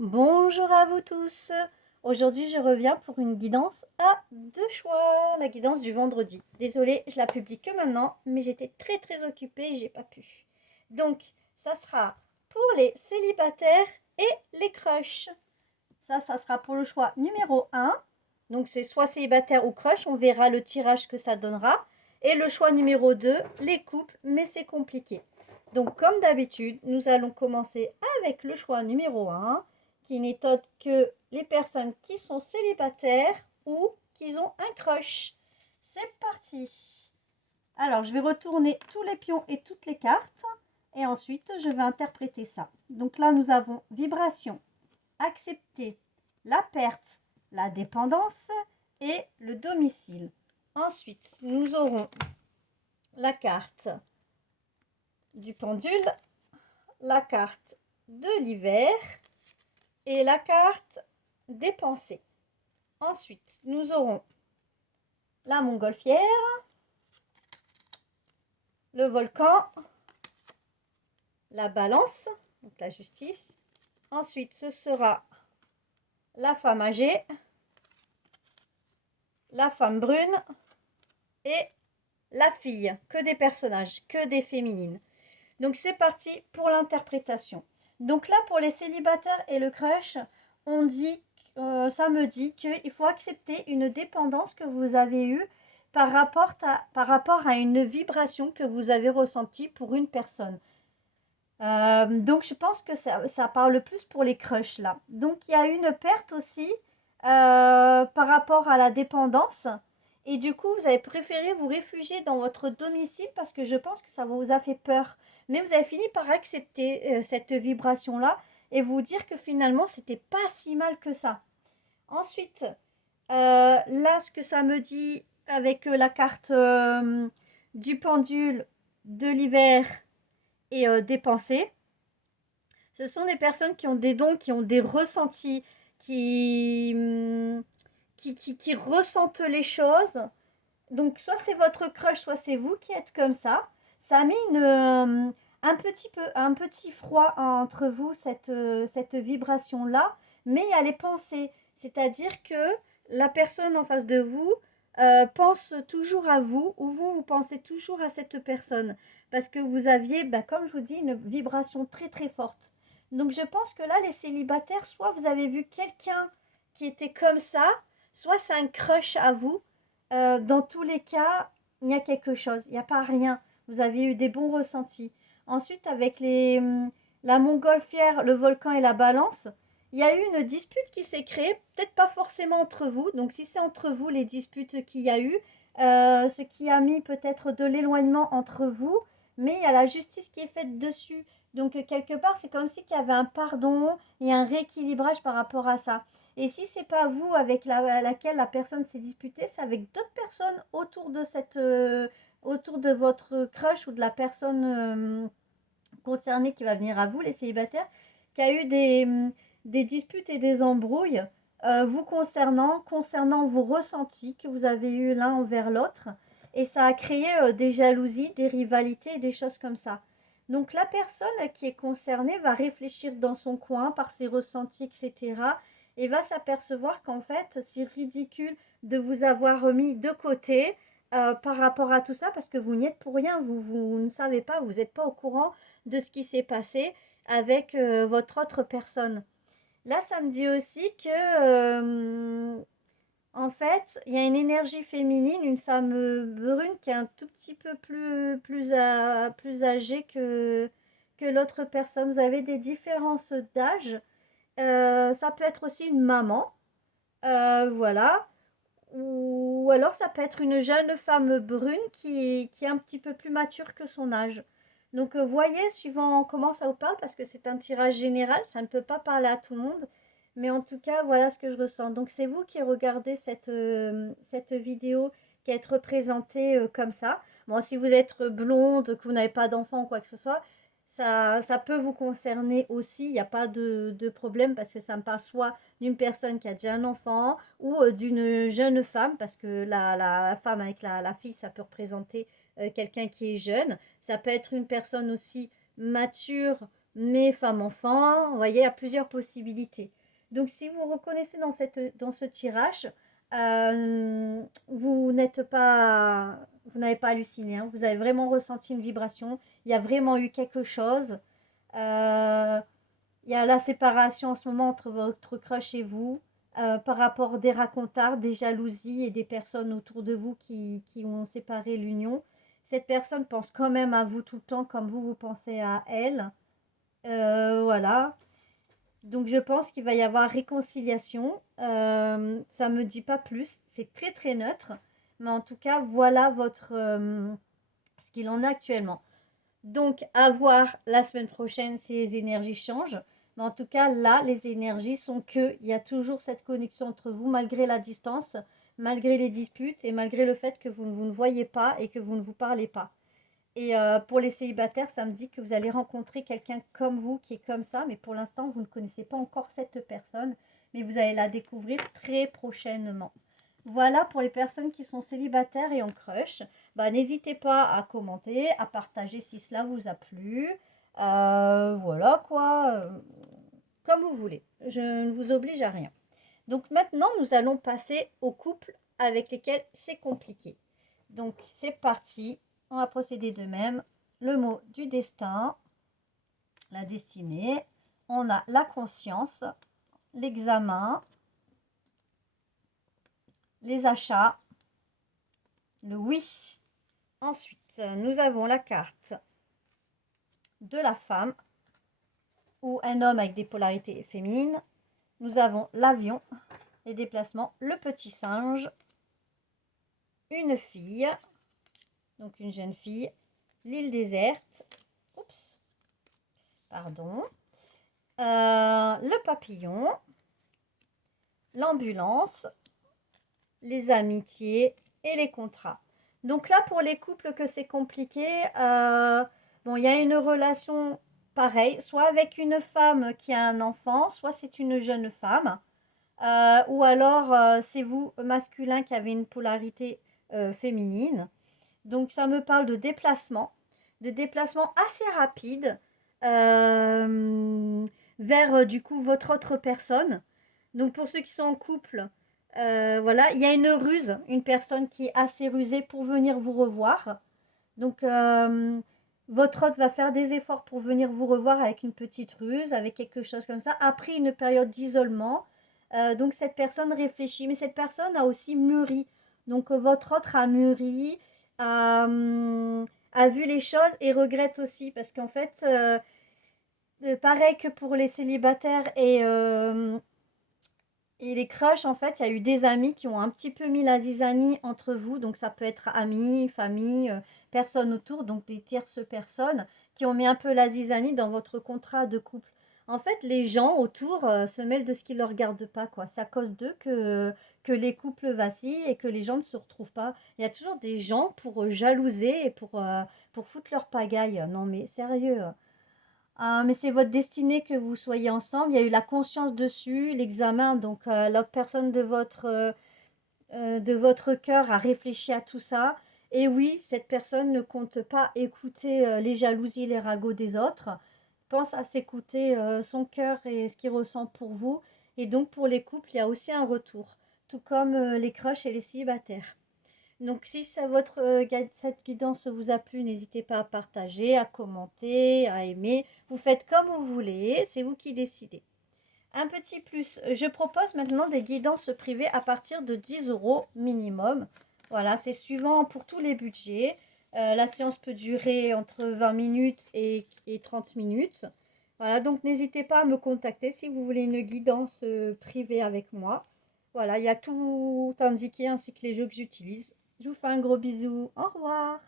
Bonjour à vous tous. Aujourd'hui, je reviens pour une guidance à deux choix, la guidance du vendredi. Désolée, je la publie que maintenant, mais j'étais très occupée et j'ai pas pu. Donc, ça sera pour les célibataires et les crushs. Ça sera pour le choix numéro un. Donc, c'est soit célibataire ou crush, on verra le tirage que ça donnera. Et le choix numéro 2, les couples, mais c'est compliqué. Donc, comme d'habitude, nous allons commencer avec le choix numéro un, qui n'est autre que les personnes qui sont célibataires ou qui ont un crush. C'est parti. Alors, je vais retourner tous les pions et toutes les cartes. Et ensuite, je vais interpréter ça. Donc là, nous avons vibration, accepter, la perte, la dépendance et le domicile. Ensuite, nous aurons la carte du pendule, la carte de l'hiver et la carte des pensées. Ensuite, nous aurons la montgolfière, le volcan, la balance, donc la justice. Ensuite, ce sera la femme âgée, la femme brune et la fille. Que des personnages, que des féminines. Donc c'est parti pour l'interprétation. Donc là, pour les célibataires et le crush, on dit, ça me dit qu'il faut accepter une dépendance que vous avez eue par rapport à une vibration que vous avez ressentie pour une personne. Donc je pense que ça parle plus pour les crushs là. Donc il y a une perte aussi par rapport à la dépendance. Et du coup, vous avez préféré vous réfugier dans votre domicile parce que je pense que ça vous a fait peur. Mais vous avez fini par accepter cette vibration-là et vous dire que finalement, c'était pas si mal que ça. Ensuite, là, ce que ça me dit avec la carte du pendule, de l'hiver et des pensées, ce sont des personnes qui ont des dons, qui ont des ressentis, qui, qui ressentent les choses. Donc, soit c'est votre crush, soit c'est vous qui êtes comme ça. Ça a mis un petit froid entre vous, cette vibration-là. Mais il y a les pensées. C'est-à-dire que la personne en face de vous pense toujours à vous ou vous pensez toujours à cette personne. Parce que vous aviez, bah, comme je vous dis, une vibration très forte. Donc, je pense que là, les célibataires, soit vous avez vu quelqu'un qui était comme ça, soit c'est un crush à vous. Dans tous les cas, il y a quelque chose, il n'y a pas rien. Vous avez eu des bons ressentis. Ensuite, avec la montgolfière, le volcan et la balance, il y a eu une dispute qui s'est créée, peut-être pas forcément entre vous. Donc, si c'est entre vous les disputes qu'il y a eu, ce qui a mis peut-être de l'éloignement entre vous, mais il y a la justice qui est faite dessus. Donc, quelque part, c'est comme si qu'il y avait un pardon et un rééquilibrage par rapport à ça. Et si c'est pas vous avec laquelle la personne s'est disputée, c'est avec d'autres personnes autour de autour de votre crush ou de la personne concernée qui va venir à vous, les célibataires, qui a eu des disputes et des embrouilles vous concernant vos ressentis que vous avez eu l'un envers l'autre. Et ça a créé des jalousies, des rivalités et des choses comme ça. Donc la personne qui est concernée va réfléchir dans son coin par ses ressentis, etc. Et va s'apercevoir qu'en fait, c'est ridicule de vous avoir remis de côté par rapport à tout ça parce que vous n'y êtes pour rien. Vous ne savez pas, vous n'êtes pas au courant de ce qui s'est passé avec votre autre personne. Là, ça me dit aussi que, en fait, il y a une énergie féminine, une femme brune qui est un tout petit peu plus âgée que l'autre personne. Vous avez des différences d'âge. Ça peut être aussi une maman, voilà. Ou alors ça peut être une jeune femme brune qui est un petit peu plus mature que son âge. Donc voyez, suivant comment ça vous parle, parce que c'est un tirage général, ça ne peut pas parler à tout le monde. Mais en tout cas, voilà ce que je ressens. Donc c'est vous qui regardez cette vidéo qui est représentée comme ça. Bon, si vous êtes blonde, que vous n'avez pas d'enfant ou quoi que ce soit, ça peut vous concerner aussi. Il n'y a pas de problème parce que ça me parle soit d'une personne qui a déjà un enfant ou d'une jeune femme, parce que la femme avec la fille, ça peut représenter quelqu'un qui est jeune. Ça peut être une personne aussi mature, mais femme-enfant, vous voyez, il y a plusieurs possibilités. Donc, si vous reconnaissez dans ce tirage, vous n'êtes pas, vous n'avez pas halluciné, hein. Vous avez vraiment ressenti une vibration. Il y a vraiment eu quelque chose. Euh, il y a la séparation en ce moment entre votre crush et vous, par rapport des racontards, des jalousies et des personnes autour de vous qui ont séparé l'union. Cette personne pense quand même à vous tout le temps comme vous pensez à elle. Voilà. Donc je pense qu'il va y avoir réconciliation. Ça ne me dit pas plus. C'est très très neutre. Mais en tout cas, voilà ce qu'il en est actuellement. Donc à voir la semaine prochaine si les énergies changent. Mais en tout cas, là, les énergies sont que il y a toujours cette connexion entre vous, malgré la distance, malgré les disputes et malgré le fait que vous ne voyez pas et que vous ne vous parlez pas. Et pour les célibataires, ça me dit que vous allez rencontrer quelqu'un comme vous qui est comme ça, mais pour l'instant, vous ne connaissez pas encore cette personne, mais vous allez la découvrir très prochainement. Voilà pour les personnes qui sont célibataires et en crush. Bah, n'hésitez pas à commenter, à partager si cela vous a plu. Voilà quoi, comme vous voulez. Je ne vous oblige à rien. Donc maintenant, nous allons passer aux couples avec lesquels c'est compliqué. Donc c'est parti, on va procéder de même. Le mot du destin, la destinée, on a la conscience, l'examen, les achats, le oui. Ensuite, nous avons la carte de la femme ou un homme avec des polarités féminines. Nous avons l'avion, les déplacements, le petit singe, une fille, donc une jeune fille, l'île déserte, oups, pardon, le papillon, l'ambulance, les amitiés et les contrats. Donc là, pour les couples que c'est compliqué, bon, il y a une relation pareille, soit avec une femme qui a un enfant, soit c'est une jeune femme, ou alors c'est vous, masculin, qui avez une polarité féminine. Donc ça me parle de déplacements assez rapides vers du coup votre autre personne. Donc pour ceux qui sont en couple, voilà, il y a une ruse, une personne qui est assez rusée pour venir vous revoir. Donc votre hôte va faire des efforts pour venir vous revoir avec une petite ruse, avec quelque chose comme ça, après une période d'isolement. Donc cette personne réfléchit, mais cette personne a aussi mûri. Donc votre autre a mûri, a vu les choses et regrette aussi, parce qu'en fait, pareil que pour les célibataires et les crushs, en fait, il y a eu des amis qui ont un petit peu mis la zizanie entre vous. Donc, ça peut être amis, famille, personnes autour, donc des tierces personnes qui ont mis un peu la zizanie dans votre contrat de couple. En fait, les gens autour se mêlent de ce qui ne leur regarde pas, quoi. C'est à cause d'eux que les couples vacillent et que les gens ne se retrouvent pas. Il y a toujours des gens pour jalouser et pour foutre leur pagaille. Non, mais sérieux. Ah, mais c'est votre destinée que vous soyez ensemble. Il y a eu la conscience dessus, l'examen. Donc, l'autre personne de votre cœur a réfléchi à tout ça. Et oui, cette personne ne compte pas écouter les jalousies, les ragots des autres. Pense à s'écouter son cœur et ce qu'il ressent pour vous. Et donc, pour les couples, il y a aussi un retour. Tout comme les crushs et les célibataires. Donc, si cette guidance vous a plu, n'hésitez pas à partager, à commenter, à aimer. Vous faites comme vous voulez, c'est vous qui décidez. Un petit plus, je propose maintenant des guidances privées à partir de 10 € minimum. Voilà, c'est suivant pour tous les budgets. La séance peut durer entre 20 minutes et 30 minutes. Voilà, donc n'hésitez pas à me contacter si vous voulez une guidance privée avec moi. Voilà, il y a tout indiqué ainsi que les jeux que j'utilise. Je vous fais un gros bisou. Au revoir.